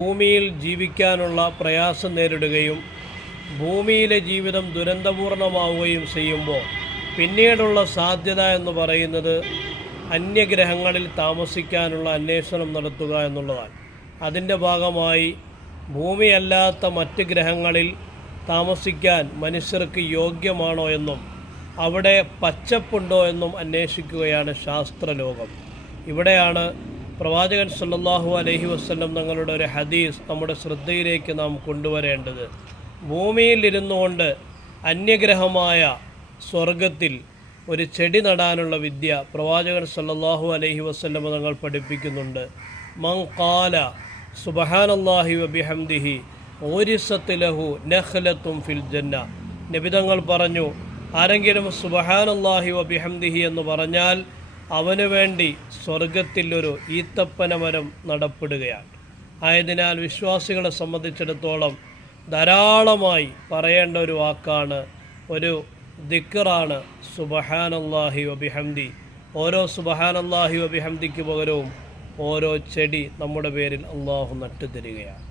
ഭൂമിയിൽ ജീവിക്കാനുള്ള പ്രയാസം നേരിടുകയും ഭൂമിയിലെ ജീവിതം ദുരന്തപൂർണമാവുകയും ചെയ്യുമ്പോൾ പിന്നീടുള്ള സാധ്യത എന്ന് പറയുന്നത് അന്യഗ്രഹങ്ങളിൽ താമസിക്കാനുള്ള അന്വേഷണം നടത്തുക എന്നുള്ളതാണ്. അതിൻ്റെ ഭാഗമായി ഭൂമിയല്ലാത്ത മറ്റ് ഗ്രഹങ്ങളിൽ താമസിക്കാൻ മനുഷ്യർക്ക് യോഗ്യമാണോ എന്നും അവിടെ പച്ചപ്പുണ്ടോ എന്നും അന്വേഷിക്കുകയാണ് ശാസ്ത്രലോകം. ഇവിടെയാണ് പ്രവാചകൻ സല്ലല്ലാഹു അലൈഹി വസല്ലം തങ്ങളുടെ ഒരു ഹദീസ് നമ്മുടെ ശ്രദ്ധയിലേക്ക് നാം കൊണ്ടുവരേണ്ടത്. ഭൂമിയിലിരുന്നു കൊണ്ട് അന്യഗ്രഹമായ സ്വർഗത്തിൽ ഒരു ചെടി നടാനുള്ള വിദ്യ പ്രവാചകൻ സല്ലല്ലാഹു അലൈഹി വസല്ലം തങ്ങൾ പഠിപ്പിക്കുന്നുണ്ട്. മൻ ഖാല സുബ്ഹാനല്ലാഹി വബിഹംദിഹി ഊരിസത് ലഹു നഖ്ലത്തുൻ ഫിൽ ജന്ന. നബി തങ്ങൾ പറഞ്ഞു, ആരെങ്കിലും സുബ്ഹാനല്ലാഹി വബിഹംദിഹി എന്ന് പറഞ്ഞാൽ അവന് വേണ്ടി സ്വർഗത്തിൽ ഒരു ഈത്തപ്പന മരം നടപ്പെടുകയാണ്. ആയതിനാൽ വിശ്വാസികളെ സംബന്ധിച്ചിടത്തോളം ധാരാളമായി പറയേണ്ട ഒരു വാക്കാണ്, ഒരു ദിക്റാണ് സുബ്ഹാനല്ലാഹി വബിഹംദി. ഓരോ സുബ്ഹാനല്ലാഹി വബിഹംദിക്ക് പകരവും ഓരോ ചെടി നമ്മുടെ പേരിൽ അള്ളാഹു നട്ടുതരികയാണ്.